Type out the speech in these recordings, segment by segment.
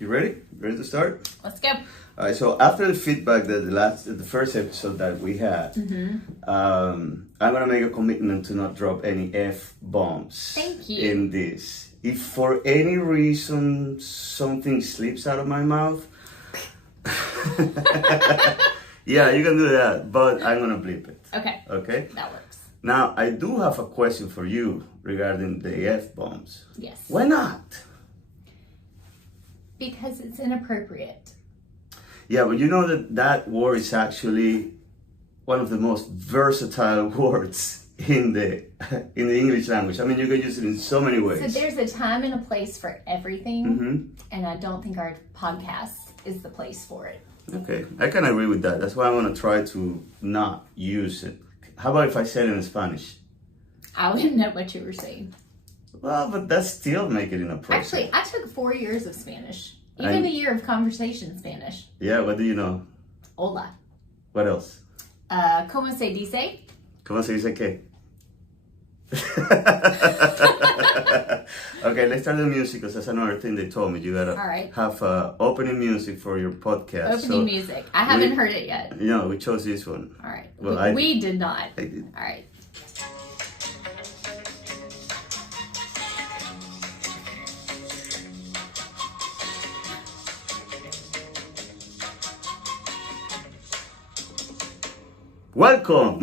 You ready? Ready to start? Let's go. All right. So after the feedback the first episode that we had, I'm gonna make a commitment to not drop any F-bombs. Thank you. In this. If for any reason something slips out of my mouth, yeah, you can do that. But I'm gonna bleep it. Okay. Okay. That works. Now I do have a question for you regarding the F-bombs. Yes. Why not? Because it's inappropriate. Yeah, but you know that word is actually one of the most versatile words in the English language. I mean, you can use it in so many ways. So there's a time and a place for everything, and I don't think our podcast is the place for it. Okay, I can agree with that. That's why I want to try to not use it. How about if I said it in Spanish? I wouldn't know what you were saying. Well, but that still make it inappropriate. Actually, I took 4 years of Spanish. Even a year of conversation Spanish. Yeah, what do you know? Hola. What else? ¿Cómo se dice? ¿Cómo se dice qué? Okay, let's start the music because that's another thing they told me. You gotta have opening music for your podcast. Opening music. I haven't heard it yet. No, we chose this one. All right. Well, we did not. I did. All right. Welcome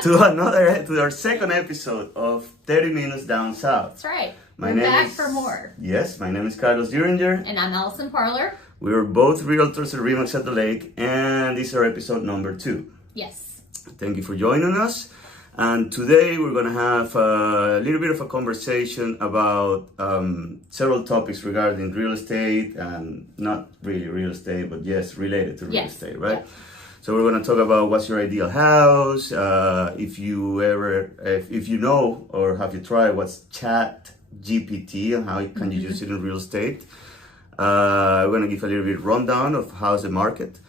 to our second episode of 30 Minutes Down South. That's right. We're back for more. Yes, my name is Carlos Duringer. And I'm Allison Parlor. We are both realtors at Remax at the Lake, and this is our episode number 2. Yes. Thank you for joining us. And today we're going to have a little bit of a conversation about several topics regarding real estate, and not really real estate, but yes, related to real estate, right? Yeah. So we're going to talk about what's your ideal house, if you know or have you tried what's ChatGPT and how can you use it in real estate. We're going to give a little bit rundown of how's the market.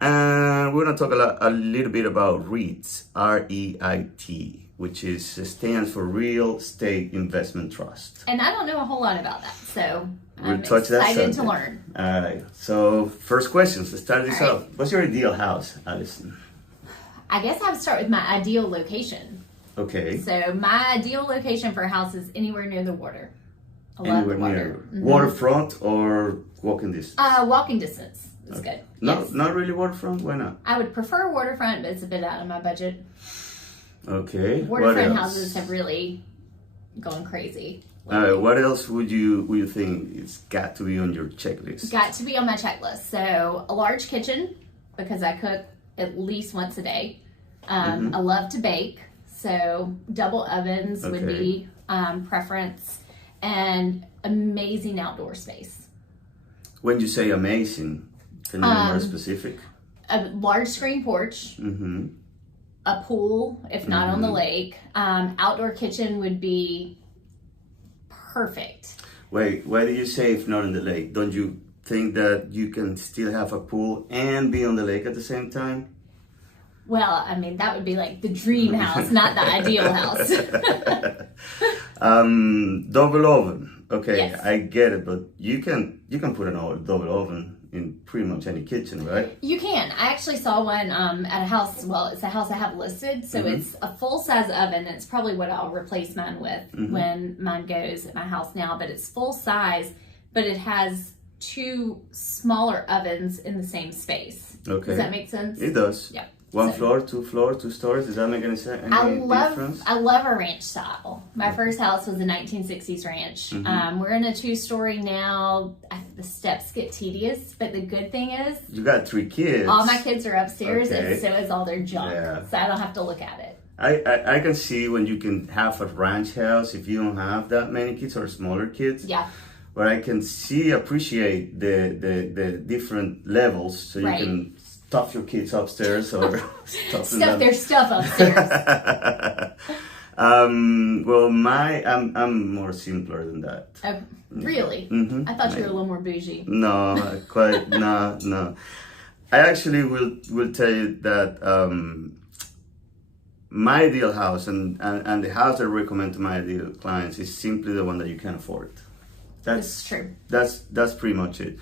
And we're going to talk a little bit about REITs, R-E-I-T, which stands for Real Estate Investment Trust. And I don't know a whole lot about that, so we'll I'm excited to learn. All right. So first questions. Let's start this off. What's your ideal house, Allison? I guess I would start with my ideal location. Okay. So my ideal location for a house is anywhere near the water. I love the water. Near waterfront or walking distance? Walking distance is good. Not really waterfront? Why not? I would prefer waterfront, but it's a bit out of my budget. Okay. Waterfront houses have really gone crazy. What else would you think it's got to be on your checklist? Got to be on my checklist. So a large kitchen, because I cook at least once a day. I love to bake, so double ovens would be preference, and amazing outdoor space. When you say amazing, can you be more specific? A large screen porch. A pool, if not on the lake. Outdoor kitchen would be perfect. Wait, why do you say if not on the lake? Don't you think that you can still have a pool and be on the lake at the same time? Well, I mean, that would be like the dream house, not the ideal house. Double oven. Okay, yes. I get it, but you can put an double oven in pretty much any kitchen, right? You can. I actually saw one at a house. Well, it's a house I have listed, so it's a full-size oven. It's probably what I'll replace mine with when mine goes at my house now. But it's full-size, but it has 2 smaller ovens in the same space. Okay. Does that make sense? It does. Yeah. One floor, 2 stories. Does that make any sense? I love a ranch style. My first house was a 1960s ranch. We're in a 2-story now. The steps get tedious, but the good thing is you got 3 kids. All my kids are upstairs, and so is all their junk. Yeah. So I don't have to look at it. I can see when you can have a ranch house if you don't have that many kids or smaller kids. Yeah. But I can appreciate the different levels, so you can stuff your kids upstairs or stuff their stuff upstairs. Well, I'm more simpler than that. Oh, really? I thought you were a little more bougie. No, quite no. I actually will tell you that my ideal house and the house I recommend to my ideal clients is simply the one that you can afford. It's true. That's pretty much it.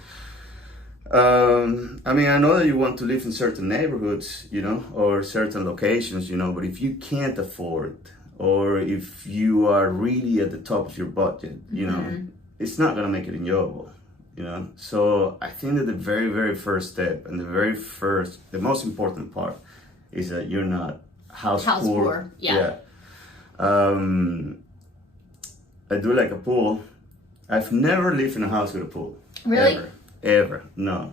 I mean, I know that you want to live in certain neighborhoods, you know, or certain locations, you know, but if you can't afford, or if you are really at the top of your budget, you know, it's not gonna make it enjoyable, you know. So I think that the very, very first step and the most important part is that you're not house poor. Yeah. I do like a pool. I've never lived in a house with a pool. Really? Ever. No.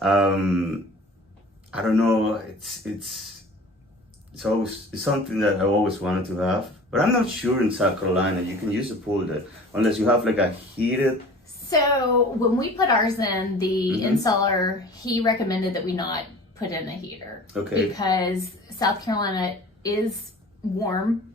I don't know. It's something that I always wanted to have, but I'm not sure in South Carolina you can use a pool that unless you have like a heated. So when we put ours in, the installer, he recommended that we not put in a heater. Okay. Because South Carolina is warm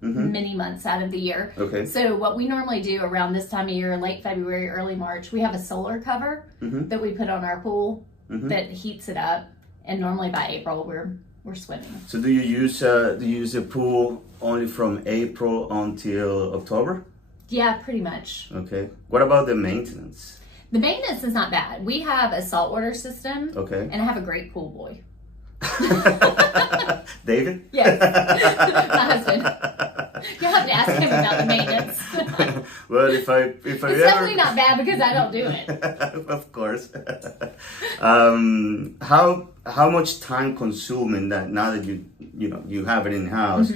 many months out of the year. Okay. So what we normally do around this time of year, late February, early March, we have a solar cover that we put on our pool that heats it up, and normally by April we're swimming. So do you use the pool only from April until October? Yeah, pretty much. Okay. What about the maintenance? The maintenance is not bad. We have a saltwater system. Okay. And I have a great pool boy. David? Yes. My husband. You'll have to ask him about the maintenance. Well, if I it's ever... definitely not bad because I don't do it. Of course. How much time consuming that now that you have it in house?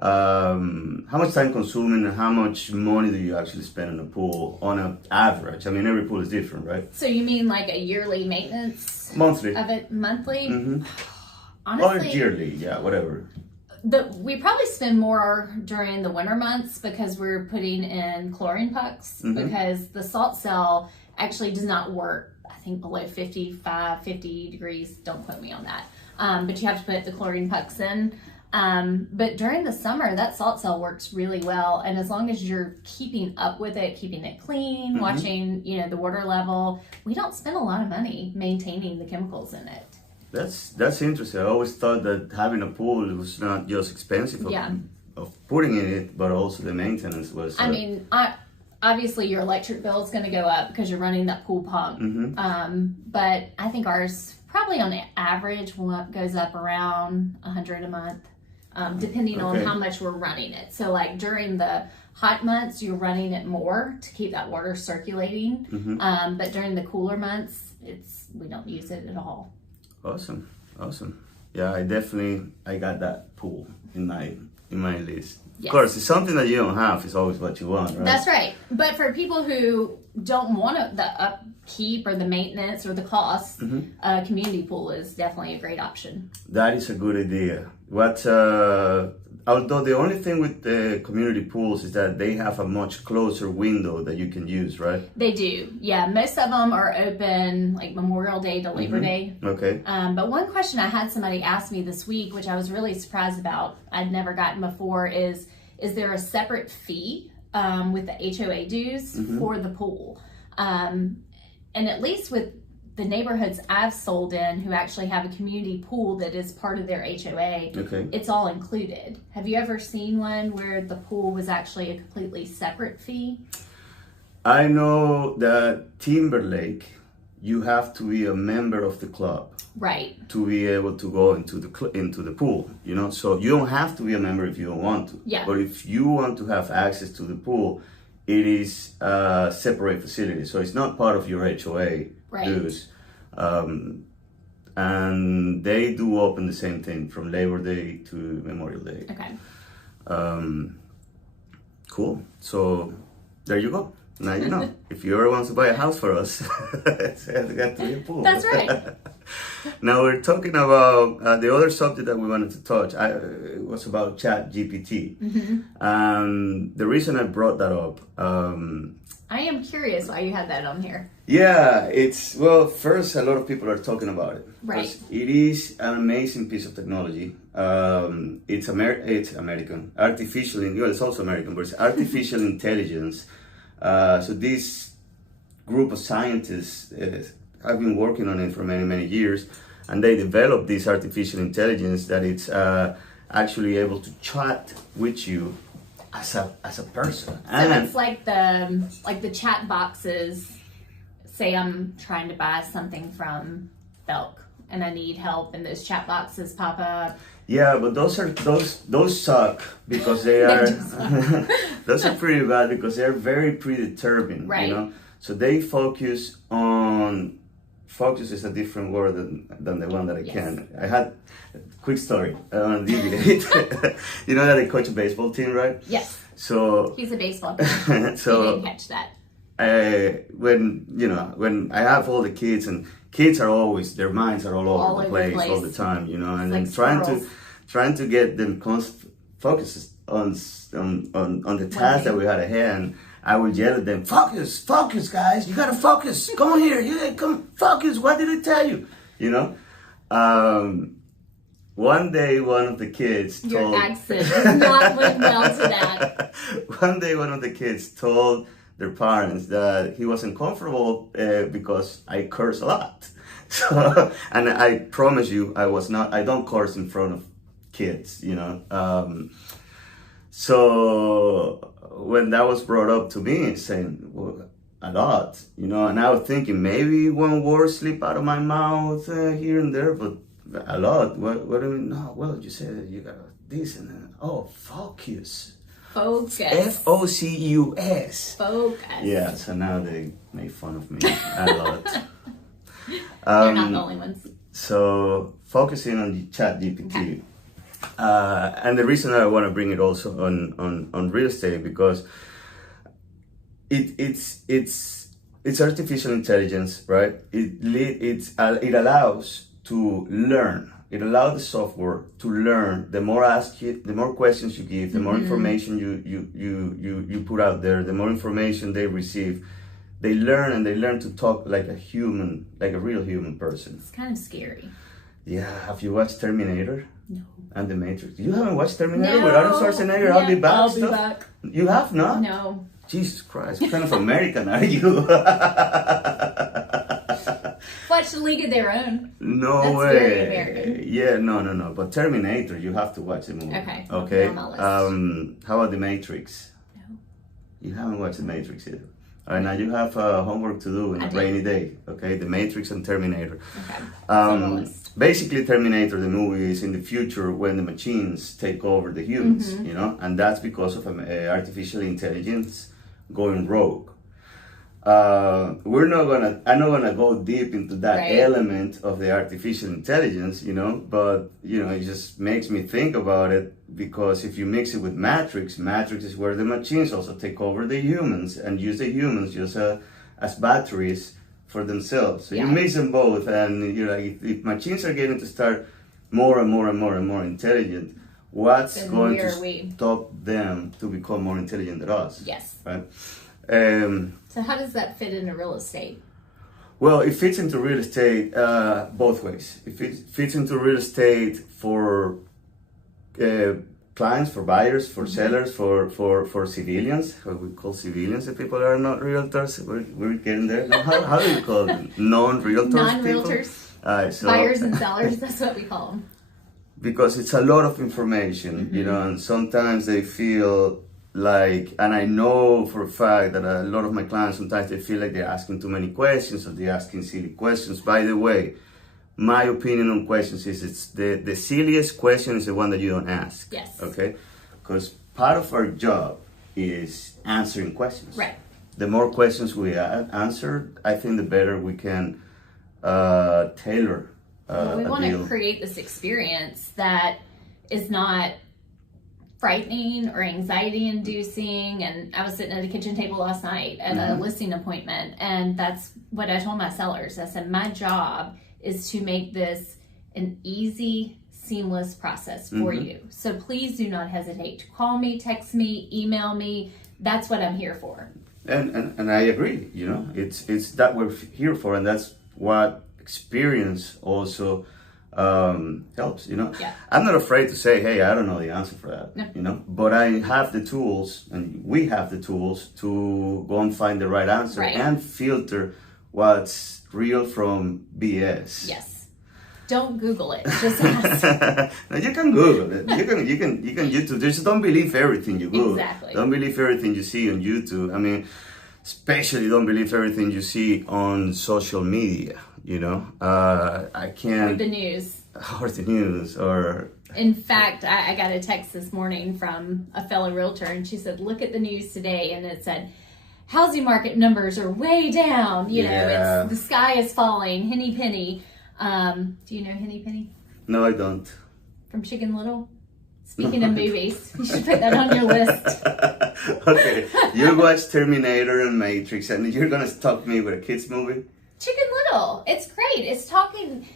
How much time consuming and how much money do you actually spend on a pool on an average? I mean, every pool is different, right? So you mean like a yearly maintenance? Monthly. Of it monthly? Or Honestly, yearly, yeah, whatever. We probably spend more during the winter months because we're putting in chlorine pucks because the salt cell actually does not work, I think, below 50 degrees. Don't quote me on that. But you have to put the chlorine pucks in. But during the summer, that salt cell works really well. And as long as you're keeping up with it, keeping it clean, watching, the water level, we don't spend a lot of money maintaining the chemicals in it. That's interesting. I always thought that having a pool was not just expensive of putting in it, but also the maintenance was. I mean, obviously your electric bill is going to go up because you're running that pool pump. But I think ours probably on average goes up around $100 a month, depending on how much we're running it. So like during the hot months, you're running it more to keep that water circulating. But during the cooler months, we don't use it at all. Awesome. Yeah, I got that pool in my list. Yes. Of course, it's something that you don't have. It's always what you want, right? That's right. But for people who don't want the upkeep or the maintenance or the cost, a community pool is definitely a great option. That is a good idea. Although the only thing with the community pools is that they have a much closer window that you can use, right? They do. Yeah, most of them are open like Memorial Day to Labor Day. Okay. But one question I had somebody ask me this week, which I was really surprised about, I'd never gotten before, is there a separate fee with the HOA dues for the pool? And at least with the neighborhoods I've sold in who actually have a community pool that is part of their HOA, it's all included. Have you ever seen one where the pool was actually a completely separate fee? I know that Timberlake, you have to be a member of the club, right, to be able to go into the pool. So you don't have to be a member if you don't want to. Yeah. But if you want to have access to the pool, it is a separate facility, so it's not part of your HOA dues. And they do open the same thing from Labor Day to Memorial Day. Okay. Cool. So there you go. Now you know. If you ever want to buy a house for us, it's got to be a pool. That's right. Now we're talking about the other subject that we wanted to touch. It was about ChatGPT. The reason I brought that up. I am curious why you had that on here. Yeah, first a lot of people are talking about it. Right. It is an amazing piece of technology. It's American. It's also American, but it's artificial intelligence. So this group of scientists have been working on it for many, many years, and they developed this artificial intelligence that it's actually able to chat with you as a person. So it's like the chat boxes. Say I'm trying to buy something from Belk and I need help, and those chat boxes pop up. Yeah, but those suck because they are those are pretty bad because they're very predetermined, right. You know. So they focus is a different word than the one that I can. I had a quick story on deviate. You know that I coach a baseball team, right? Yes. So he's a baseball coach. So you didn't catch that. When I have all the kids, and kids are always, their minds are all over the place all the time, you know, and it's then like trying to get them focused on the task that we had at hand. I would yell at them, focus, guys, you gotta focus, come on here, come, focus, what did I tell you? You know? One day, one of the kids told... Your accent does not lend well to that. One day, one of the kids told their parents that he wasn't comfortable because I curse a lot. So, and I promise you, I don't curse in front of kids, you know? So when that was brought up to me, saying, well, a lot, you know, and I was thinking maybe one word slip out of my mouth here and there, but a lot. What do you mean? No, well, you said you got this and then, focus. Focus. Focus. Focus. Yeah, so now they make fun of me a lot. They're not the only ones. So focusing on the ChatGPT. Okay. And the reason I want to bring it also on real estate, because it's artificial intelligence, right? It allows to learn. It allows the software to learn. The more the more questions you give, the more information you put out there, the more information they receive. They learn, and they learn to talk like a human, like a real human person. It's kind of scary. Yeah, have you watched Terminator? No. And The Matrix? You haven't watched Terminator No. with Arnold Schwarzenegger? Yeah, I'll be back. I'll be back. You have not? No. Jesus Christ, what kind of American are you? Watch The League of Their Own. No That's way. very American. Yeah, no. But Terminator, you have to watch the movie. Okay. Okay. On my list. How about The Matrix? No. You haven't watched The Matrix either. All right, now you have homework to do in a rainy day. Okay, The Matrix and Terminator. Okay. Basically, Terminator, the movie, is in the future when the machines take over the humans. You know, and that's because of artificial intelligence going rogue. I'm not gonna go deep into that element of the artificial intelligence, you know, but you know, it just makes me think about it, because if you mix it with Matrix is where the machines also take over the humans and use the humans just as batteries for themselves. So you mix them both, and you're like, if machines are getting to start more and more intelligent, what's going to stop them to become more intelligent than us? Yes. Right. So how does that fit into real estate? Well, it fits into real estate both ways. It fits into real estate for clients, for buyers, for sellers, for civilians. What we call civilians, if people are not realtors. We're getting there. How do you call them? Non-realtors. Non-realtors. So, buyers and sellers. That's what we call them. Because it's a lot of information, you know, and sometimes they feel like, and I know for a fact that a lot of my clients, sometimes they feel like they're asking too many questions, or they're asking silly questions. By the way, my opinion on questions is it's the silliest question is the one that you don't ask. Yes. Okay? Because part of our job is answering questions. Right. The more questions we answer, I think the better we can tailor we want to create this experience that is not frightening or anxiety inducing. And I was sitting at a kitchen table last night at a listing appointment, and that's what I told my sellers. I said, my job is to make this an easy, seamless process for you. So please do not hesitate to call me, text me, email me. That's what I'm here for. And I agree, you know, it's that we're here for, and that's what experience also helps, you know. Yeah. I'm not afraid to say, hey, I don't know the answer for that, No. you know, but I have the tools, and we have the tools to go and find the right answer and filter what's real from BS. Yes. Don't Google it. Just ask. No, you can Google it. You can YouTube. Just don't believe everything you Google. Exactly. Don't believe everything you see on YouTube. I mean, especially don't believe everything you see on social media. You know, I can't. Or the news. Or the news, or. In fact, I got a text this morning from a fellow realtor, and she said, "Look at the news today," and it said, "Housing market numbers are way down. You know, it's the sky is falling. Henny Penny." Do you know Henny Penny? No, I don't. From Chicken Little. Speaking of movies, you should put that on your list. Okay, you watch Terminator and Matrix, and you're gonna stalk me with a kids movie? Chicken Little. It's great. It's talking.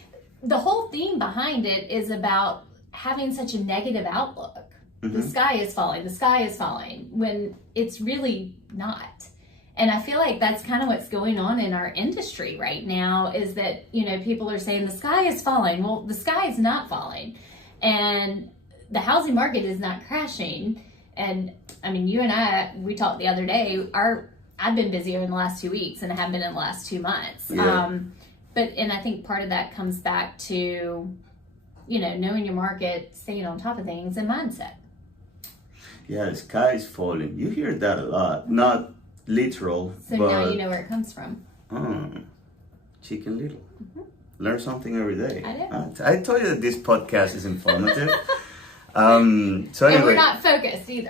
The whole theme behind it is about having such a negative outlook. The sky is falling. The sky is falling. When it's really not. And I feel like that's kind of what's going on in our industry right now is that, you know, people are saying the sky is falling. Well, the sky is not falling. And the housing market is not crashing. And I mean, you and I, we talked the other day, I've been busier in the last 2 weeks than I have been in the last 2 months. Yeah. And I think part of that comes back to, you know, knowing your market, staying on top of things, and mindset. Yeah, the sky is falling. You hear that a lot. Not literal. So but, now you know where it comes from. Chicken Little. Learn something every day. I do. I told you that this podcast is informative. So And anyway. we're not focused either.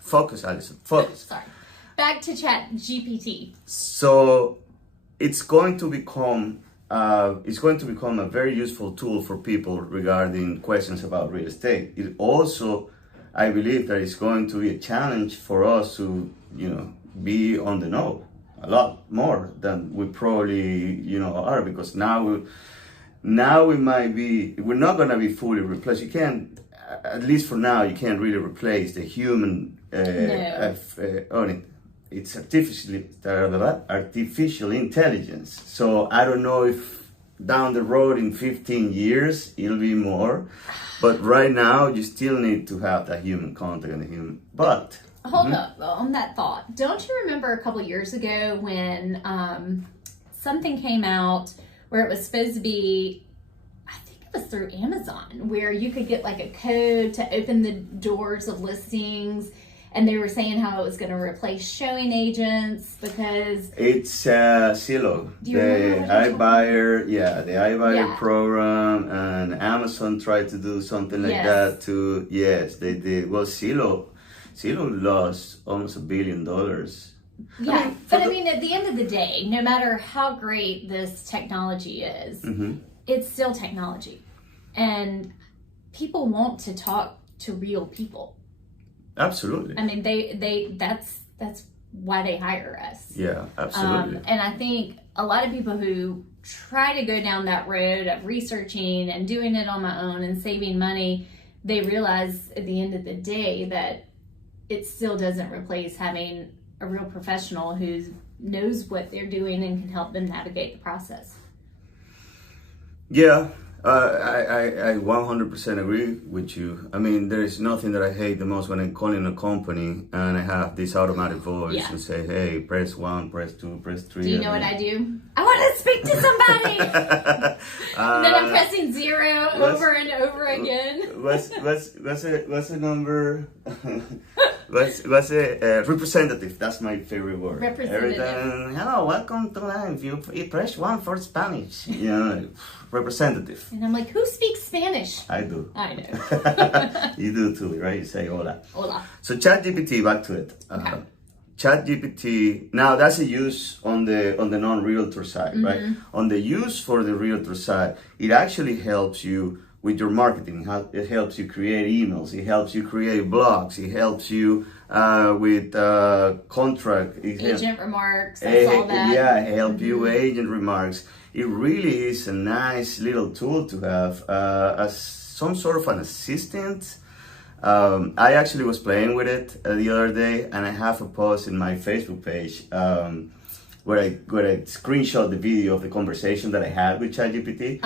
Focus, Allison. Focus. Sorry. Back to ChatGPT. So it's going to become a very useful tool for people regarding questions about real estate. It also, I believe, that it's going to be a challenge for us to, you know, be on the know a lot more than we probably, you know, are, because now we might be, we're not going to be fully replaced. You can't, at least for now, you can't really replace the human. No. It's artificial intelligence. So I don't know if down the road in 15 years it'll be more, but right now you still need to have that human contact and the human. But hold up on that thought. Don't you remember a couple years ago when something came out where it was supposed to be, I think it was through Amazon, where you could get like a code to open the doors of listings? And they were saying how it was going to replace showing agents because it's Zillow, the iBuyer, the iBuyer program, and Amazon tried to do something like that too. Yes, they did. Well, Zillow lost almost $1 billion. Yeah, I mean, at the end of the day, no matter how great this technology is, it's still technology, and people want to talk to real people. Absolutely. I mean, that's why they hire us. Yeah, absolutely. And I think a lot of people who try to go down that road of researching and doing it on my own and saving money, they realize at the end of the day that it still doesn't replace having a real professional who knows what they're doing and can help them navigate the process. Yeah. I 100% agree with you. I mean, there is nothing that I hate the most when I'm calling a company and I have this automatic voice and say, hey, press 1, press 2, press 3. Do you know what I do? I want to speak to somebody. And then I'm pressing 0 over and over again. What's a number? What's a representative? That's my favorite word. Representative. Every time, hello, welcome to life. You press 1 for Spanish. You know, representative. And I'm like, who speaks Spanish? I do. I know. You do too, right? You say hola. Hola. So ChatGPT, back to it. Okay. ChatGPT, now that's a use on the non-realtor side, right? On the use for the realtor side, it actually helps you with your marketing. It helps you create emails. It helps you create blogs. It helps you with contract. Agent remarks. I saw that. Yeah, help you agent remarks. It really is a nice little tool to have as some sort of an assistant. I actually was playing with it the other day, and I have a post in my Facebook page where I screenshot the video of the conversation that I had with ChatGPT,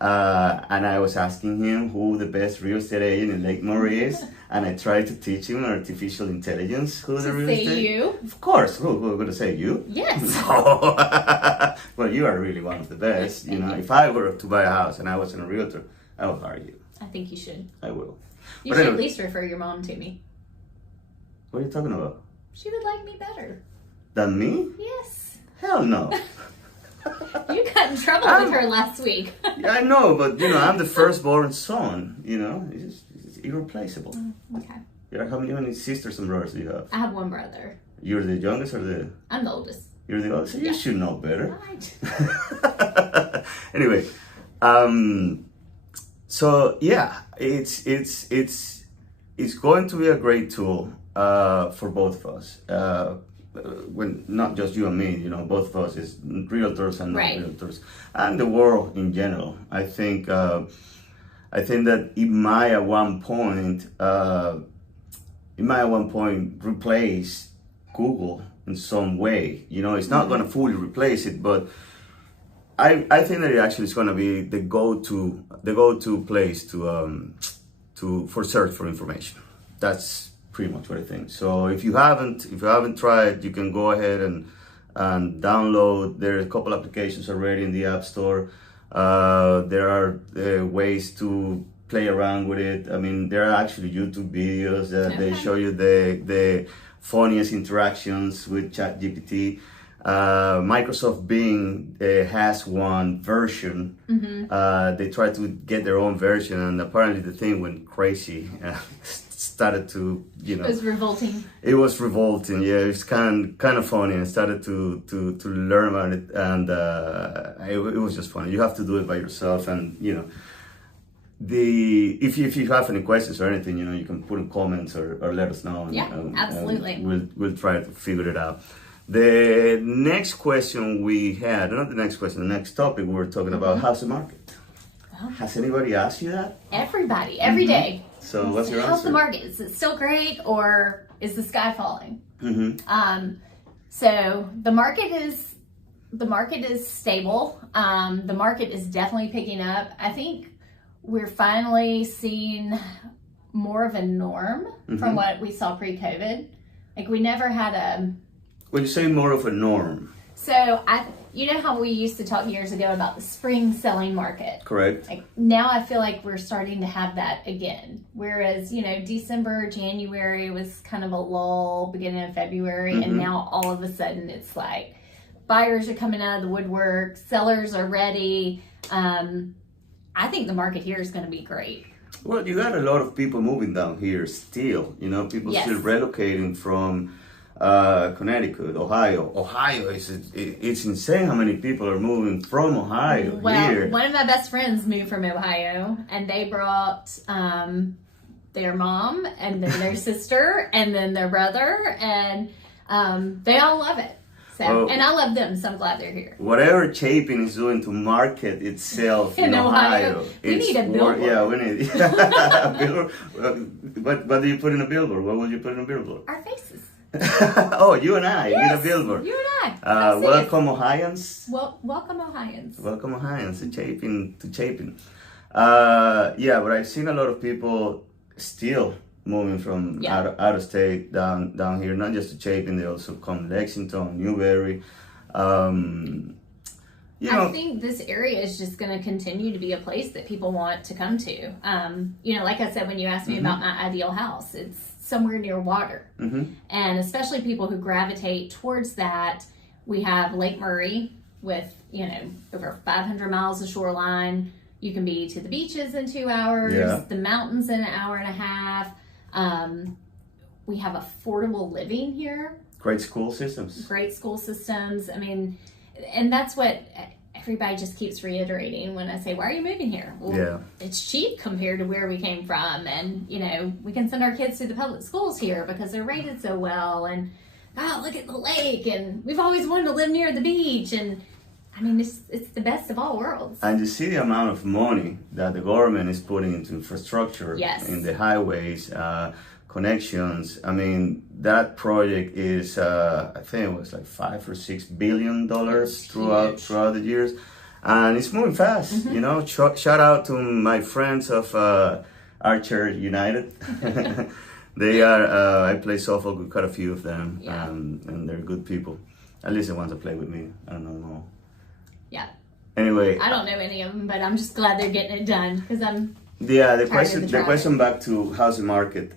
and I was asking him who the best real estate agent in Lake Murray is, and I tried to teach him artificial intelligence who the real estate. You? Of course, who going to say you? Yes. Well, you are really one of the best. Thank you. If I were to buy a house and I wasn't a realtor, I would hire you. I think you should. I will. You should at least refer your mom to me. What are you talking about? She would like me better. Than me? Yes. Hell no. You got in trouble with her last week. Yeah, I know, but I'm the firstborn son. It's irreplaceable. Okay. How many sisters and brothers do you have? I have one brother. You're the youngest or the? I'm the oldest. You're the oldest. You should know better. Right. Anyway, so yeah, it's going to be a great tool for both of us. When not just you and me, both of us is realtors and non-realtors, and the world in general. I think that it might at one point replace Google in some way. It's not going to fully replace it, but I think that it actually is going to be the go-to place for search for information. That's pretty much what I think. So if you haven't tried, you can go ahead and download. There are a couple applications already in the App Store. There are ways to play around with it. I mean, there are actually YouTube videos that they show you the funniest interactions with ChatGPT. Microsoft Bing has one version. They tried to get their own version, and apparently the thing went crazy. Started to, It was revolting. It was revolting. Yeah, it's kind of funny. I started to learn about it, and it was just funny. You have to do it by yourself, and if you have any questions or anything, you can put in comments or let us know. And, absolutely. And we'll try to figure it out. The next question we had, not the next question, the next topic we were talking about, how's the market? Well, has anybody asked you that? Everybody, every day. So what's your answer? How's the market? Is it still great, or is the sky falling? So the market is stable. The market is definitely picking up. I think we're finally seeing more of a norm from what we saw pre-COVID. Like we never had a. When you say more of a norm. So you know how we used to talk years ago about the spring selling market? Correct. Like now I feel like we're starting to have that again. Whereas, December, January was kind of a lull, beginning of February, and now all of a sudden it's like buyers are coming out of the woodwork, sellers are ready. I think the market here is going to be great. Well, you got a lot of people moving down here still, people still relocating from Connecticut, Ohio. Ohio it's insane how many people are moving from Ohio here. One of my best friends moved from Ohio, and they brought their mom and then their sister and then their brother, and they all love it. So, and I love them, so I'm glad they're here. Whatever Chapin is doing to market itself in Ohio, we need a billboard. We need a billboard. What do you put in a billboard? What would you put in a billboard? Our faces. Oh, you and I need a billboard. You and I. Welcome Ohioans. Welcome Ohioans. Welcome Ohioans to Chapin. But I've seen a lot of people still moving from out of state down here, not just to Chapin. They also come Lexington, Newberry. I think this area is just going to continue to be a place that people want to come to. Like I said, when you asked me about my ideal house, it's somewhere near water. And especially people who gravitate towards that. We have Lake Murray with, over 500 miles of shoreline. You can be to the beaches in 2 hours, the mountains in an hour and a half. We have affordable living here. Great school systems. I mean, and that's what everybody just keeps reiterating when I say, why are you moving here? Well, it's cheap compared to where we came from. And, we can send our kids to the public schools here because they're rated so well. And, look at the lake. And we've always wanted to live near the beach. And, I mean, it's the best of all worlds. And you see the amount of money that the government is putting into infrastructure in the highways, connections. I mean, that project is, I think it was like $5 or $6 billion throughout the years. And it's moving fast, Shout out to my friends of Archer United. They are, I play softball with quite a few of them, and they're good people. At least they want to play with me. I don't know. Yeah. Anyway, I don't know any of them, but I'm just glad they're getting it done because I'm. Yeah, the tired of the question back to housing market.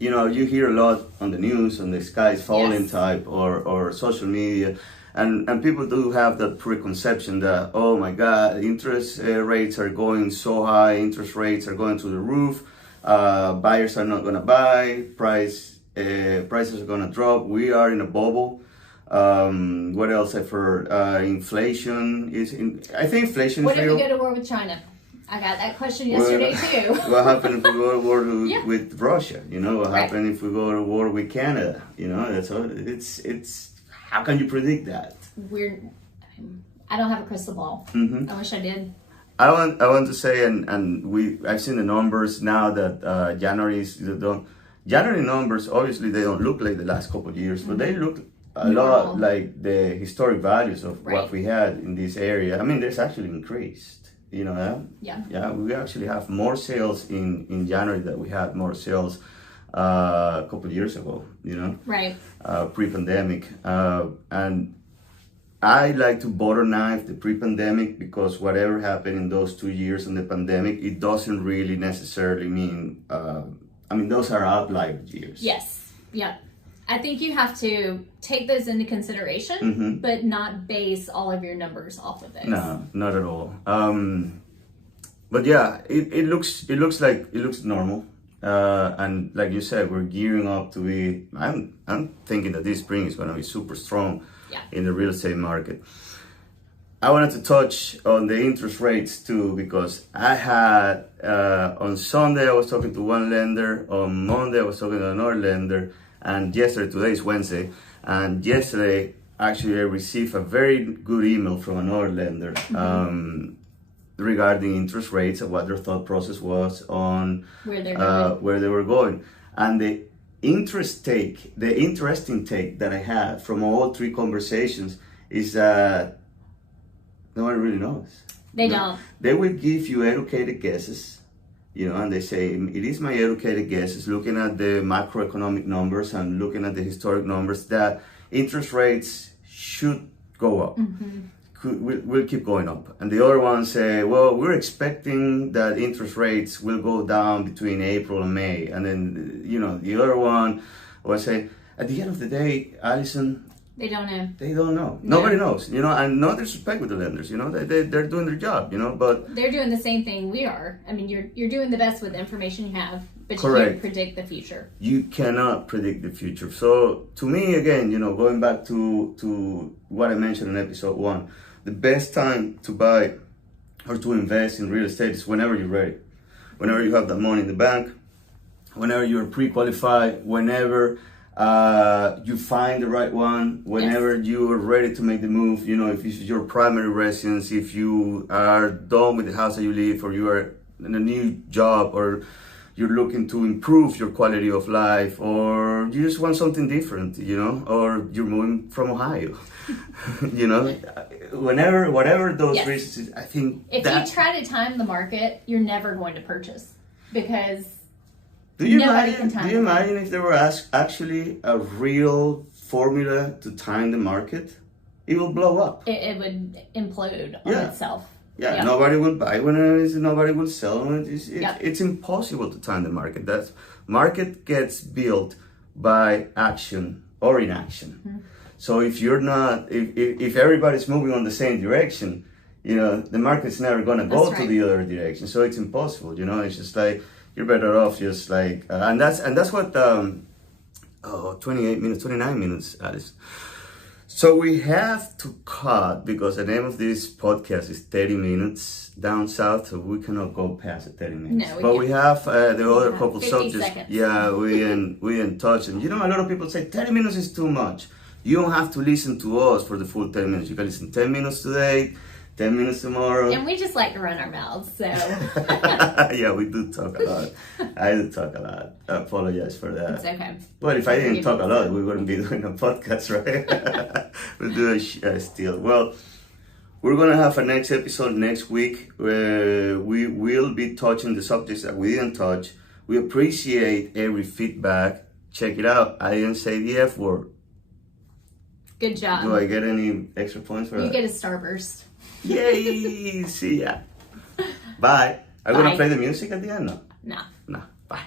You know, you hear a lot on the news, on the skies falling Yes. type, or social media, and people do have that preconception that, oh my God, interest rates are going so high, interest rates are going through the roof, buyers are not gonna buy, prices are gonna drop. We are in a bubble. What else I've heard? Inflation is in. I think inflation What is if real. we go to war with China? I got that question yesterday too. What happened if we go to war Yeah. with Russia? You know, what Right. happened if we go to war with Canada? You know, that's all. It's how can you predict that? I don't have a crystal ball. Mm-hmm. I wish I did. I want to say, and I've seen the numbers now that January numbers. Obviously, they don't look like the last couple of years, but they look a lot like the historic values of Right. what we had in this area. I mean, there's actually increased. You know that? Yeah. We actually have more sales in January than we had more sales a couple of years ago, you know? Right. Pre-pandemic. And I like to butter knife the pre-pandemic because whatever happened in those 2 years in the pandemic, it doesn't really necessarily mean, I mean, those are outlier years. Yes. Yeah. I think you have to take those into consideration, but not base all of your numbers off of those. No, not at all. But yeah, it looks normal. And like you said, we're gearing up to be. I'm thinking that this spring is going to be super strong in the real estate market. I wanted to touch on the interest rates too because I had on Sunday I was talking to one lender, on Monday I was talking to another lender, and today is Wednesday, and yesterday actually I received a very good email from another lender regarding interest rates and what their thought process was on where they were going. And the interesting take that I had from all three conversations is that nobody really knows. They don't. They will give you educated guesses, you know, and they say, it is my educated guesses, looking at the macroeconomic numbers and looking at the historic numbers, that interest rates should go up. Will keep going up. And the other ones say, well, we're expecting that interest rates will go down between April and May. And then, you know, the other one will say, at the end of the day, Allison, they don't know. They don't know. No. Nobody knows, you know, and no disrespect with the lenders, you know, they're doing their job, you know, but they're doing the same thing we are. I mean, you're doing the best with the information you have, but Correct. you can't predict the future. You cannot predict the future. So to me, again, you know, going back to what I mentioned in episode 1, the best time to buy or to invest in real estate is whenever you're ready. Whenever you have that money in the bank, whenever you're pre-qualified, whenever you find the right one, whenever you are ready to make the move, you know, if it's your primary residence, if you are done with the house that you live, or you are in a new job, or you're looking to improve your quality of life, or you just want something different, you know, or you're moving from Ohio, you know, whatever those reasons, I think if you try to time the market, you're never going to purchase because Do you nobody can time Do you it. imagine if there were actually a real formula to time the market? It will blow up. It would implode on itself. Yeah, nobody will buy when it is, nobody will sell when it is. It's impossible to time the market. That market gets built by action or inaction. So if you're not, if everybody's moving on the same direction, you know, the market's never gonna go to the other direction. So it's impossible. You know, it's just like you're better off just like, and that's what 29 minutes, Alice. So we have to cut because the name of this podcast is 30 minutes down south, so we cannot go past the 30 minutes. No, but we have the other couple 50 subjects. seconds. Yeah, we in touch, and you know, a lot of people say 30 minutes is too much. You don't have to listen to us for the full 10 minutes. You can listen 10 minutes today, 10 minutes tomorrow. And we just like to run our mouths, so. Yeah, we do talk a lot. I do talk a lot. I apologize for that. It's okay. Well, if I didn't talk a lot, we wouldn't be doing a podcast, right? We'll do a still. Well, we're going to have a next episode next week where we will be touching the subjects that we didn't touch. We appreciate every feedback. Check it out. I didn't say the F word. Good job. Do I get any extra points for that? You get a starburst. Yay! See ya. Bye. Are you gonna play the music at the end? No. No. No. Bye.